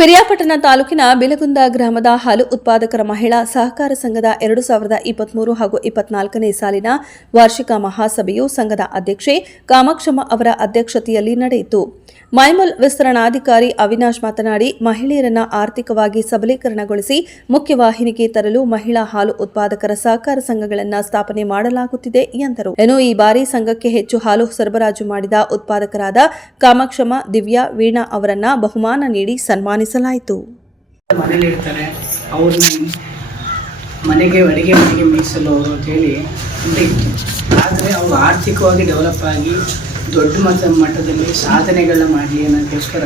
ಪಿರಿಯಾಪಟ್ಟಣ ತಾಲೂಕಿನ ಬಿಲಗುಂದ ಗ್ರಾಮದ ಹಾಲು ಉತ್ಪಾದಕರ ಮಹಿಳಾ ಸಹಕಾರ ಸಂಘದ 2023 ಹಾಗೂ 24ನೇ ಸಾಲಿನ ವಾರ್ಷಿಕ ಮಹಾಸಭೆಯು ಸಂಘದ ಅಧ್ಯಕ್ಷೆ ಕಾಮಾಕ್ಷಮ್ಮ ಅವರ ಅಧ್ಯಕ್ಷತೆಯಲ್ಲಿ ನಡೆಯಿತು. ಮೈಮಲ್ ವಿಸ್ತರಣಾಧಿಕಾರಿ ಅವಿನಾಶ್ ಮಾತನಾಡಿ, ಮಹಿಳೆಯರನ್ನು ಆರ್ಥಿಕವಾಗಿ ಸಬಲೀಕರಣಗೊಳಿಸಿ ಮುಖ್ಯವಾಹಿನಿಗೆ ತರಲು ಮಹಿಳಾ ಹಾಲು ಉತ್ಪಾದಕರ ಸಹಕಾರ ಸಂಘಗಳನ್ನು ಸ್ಥಾಪನೆ ಮಾಡಲಾಗುತ್ತಿದೆ ಎಂದರು. ಇನ್ನು ಈ ಬಾರಿ ಸಂಘಕ್ಕೆ ಹೆಚ್ಚು ಹಾಲು ಸರಬರಾಜು ಮಾಡಿದ ಉತ್ಪಾದಕರಾದ ಕಾಮಾಕ್ಷಮ್ಮ, ದಿವ್ಯಾ, ವೀಣಾ ಅವರನ್ನ ಬಹುಮಾನ ನೀಡಿ ಸನ್ಮಾನಿಸಲಾಯಿತು. ಮನೇಲಿರ್ತಾರೆ, ಅವ್ರನ್ನ ಮನೆಗೆ ಮೀಸಲು ಅವರು ಅಂತೇಳಿ ಇತ್ತು. ಆದರೆ ಅವರು ಆರ್ಥಿಕವಾಗಿ ಡೆವಲಪ್ ಆಗಿ ದೊಡ್ಡ ಮಟ್ಟದಲ್ಲಿ ಸಾಧನೆಗಳನ್ನ ಮಾಡಲಿ ಅನ್ನೋದಕ್ಕೋಸ್ಕರ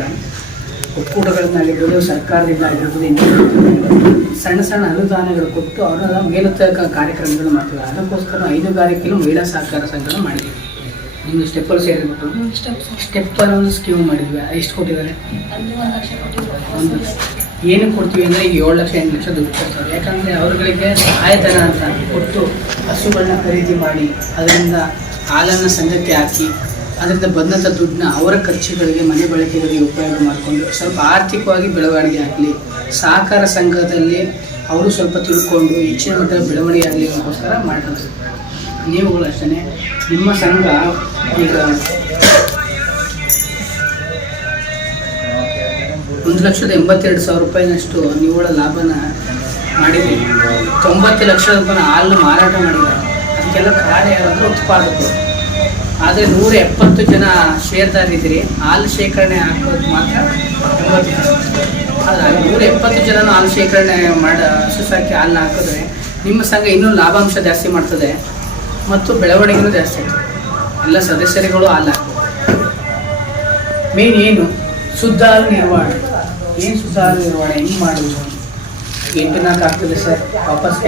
ಒಕ್ಕೂಟಗಳನ್ನಾಗಿರ್ಬೋದು, ಸರ್ಕಾರದಿಂದ ಆಗಿರ್ಬೋದು, ಸಣ್ಣ ಸಣ್ಣ ಅನುದಾನಗಳು ಕೊಟ್ಟು ಅವರೆಲ್ಲ ಮೇಲುತ್ತೇಕ ಕಾರ್ಯಕ್ರಮಗಳು ಮಾಡ್ತಾರೆ. ಅದಕ್ಕೋಸ್ಕರ 5 ಮಹಿಳಾ ಸಹಕಾರ ಸಂಘ ಮಾಡಿದ್ವಿ. ನಿಮ್ಗೆ ಸ್ಟೆಪ್ಪಲ್ಲಿ ಸೇರಿಬಿಟ್ಟು ಸ್ಟೆಪ್ಪಲ್ಲಿ ಒಂದು ಸ್ಕೀಮ್ ಮಾಡಿದ್ವಿ. ಎಷ್ಟು ಕೊಟ್ಟಿದ್ದಾರೆ? 1 ಲಕ್ಷ. ಏನಕ್ಕೆ ಕೊಡ್ತೀವಿ ಅಂದರೆ ಈಗ 7 ಲಕ್ಷ 8 ಲಕ್ಷ ದುಡ್ಡು ಕೊಡ್ತಾರೆ. ಯಾಕಂದರೆ ಅವರುಗಳಿಗೆ ಸಹಾಯಧನ ಅಂತ ಕೊಟ್ಟು ಹಸುಗಳನ್ನ ಖರೀದಿ ಮಾಡಿ ಅದರಿಂದ ಹಾಲನ್ನು ಸಂಘಕ್ಕೆ ಹಾಕಿ ಅದರಿಂದ ಬಂದಂಥ ದುಡ್ಡನ್ನ ಅವರ ಖರ್ಚುಗಳಿಗೆ, ಮನೆ ಬಳಕೆಗಳಿಗೆ ಉಪಯೋಗ ಮಾಡಿಕೊಂಡು ಸ್ವಲ್ಪ ಆರ್ಥಿಕವಾಗಿ ಬೆಳವಣಿಗೆ ಆಗಲಿ, ಸಹಕಾರ ಸಂಘದಲ್ಲಿ ಅವರು ಸ್ವಲ್ಪ ತಿಳ್ಕೊಂಡು ಹೆಚ್ಚಿನ ಮಟ್ಟದ ಬೆಳವಣಿಗೆ ಆಗಲಿ ಅನ್ನೋಕ್ಕೋಸ್ಕರ ಮಾಡೋದು. ನೀವುಗಳು ಅಷ್ಟೇ, ನಿಮ್ಮ ಸಂಘ ಈಗ 1,82,000 ರೂಪಾಯಿನಷ್ಟು ನಿವ್ವಳ ಲಾಭನ ಮಾಡಿದ್ವಿ. 90 ಲಕ್ಷ ರೂಪಾಯಿನ ಹಾಲು ಮಾರಾಟ ಮಾಡಿದ್ದಾರೆ. ಅದಕ್ಕೆಲ್ಲ ಕಾರಣ ಯಾರಾದರೂ ಉತ್ಪಾದಕರು. ಆದರೆ 170 ಜನ ಷೇರ್ದಾರಿದ್ದೀರಿ. ಹಾಲು ಶೇಖರಣೆ ಹಾಕೋದು ಮಾತ್ರ 80. ಆದರೆ 170 ಜನ ಹಾಲು ಶೇಖರಣೆ ಹಸು ಸಾಕಿ ಹಾಲನ್ನ ಹಾಕಿದ್ರೆ ನಿಮ್ಮ ಸಂಘ ಇನ್ನೂ ಲಾಭಾಂಶ ಜಾಸ್ತಿ ಮಾಡ್ತದೆ ಮತ್ತು ಬೆಳವಣಿಗೆನೂ ಜಾಸ್ತಿ ಆಗ್ತದೆ. ಎಲ್ಲ ಸದಸ್ಯರುಗಳು ಹಾಲು ಹಾಕ್ಬೋದು. ಮೇನ್ ಏನು ಶುದ್ಧ ಹಾಲು ನಿರ್ವಹಣೆ. ಏನು ಶುದ್ಧ ಹಾಲು ನಿರ್ವಹಣೆ ಹೆಂಗೆ ಮಾಡೋದು? 8-4 ಆಗ್ತದೆ ಸರ್ ವಾಪಸ್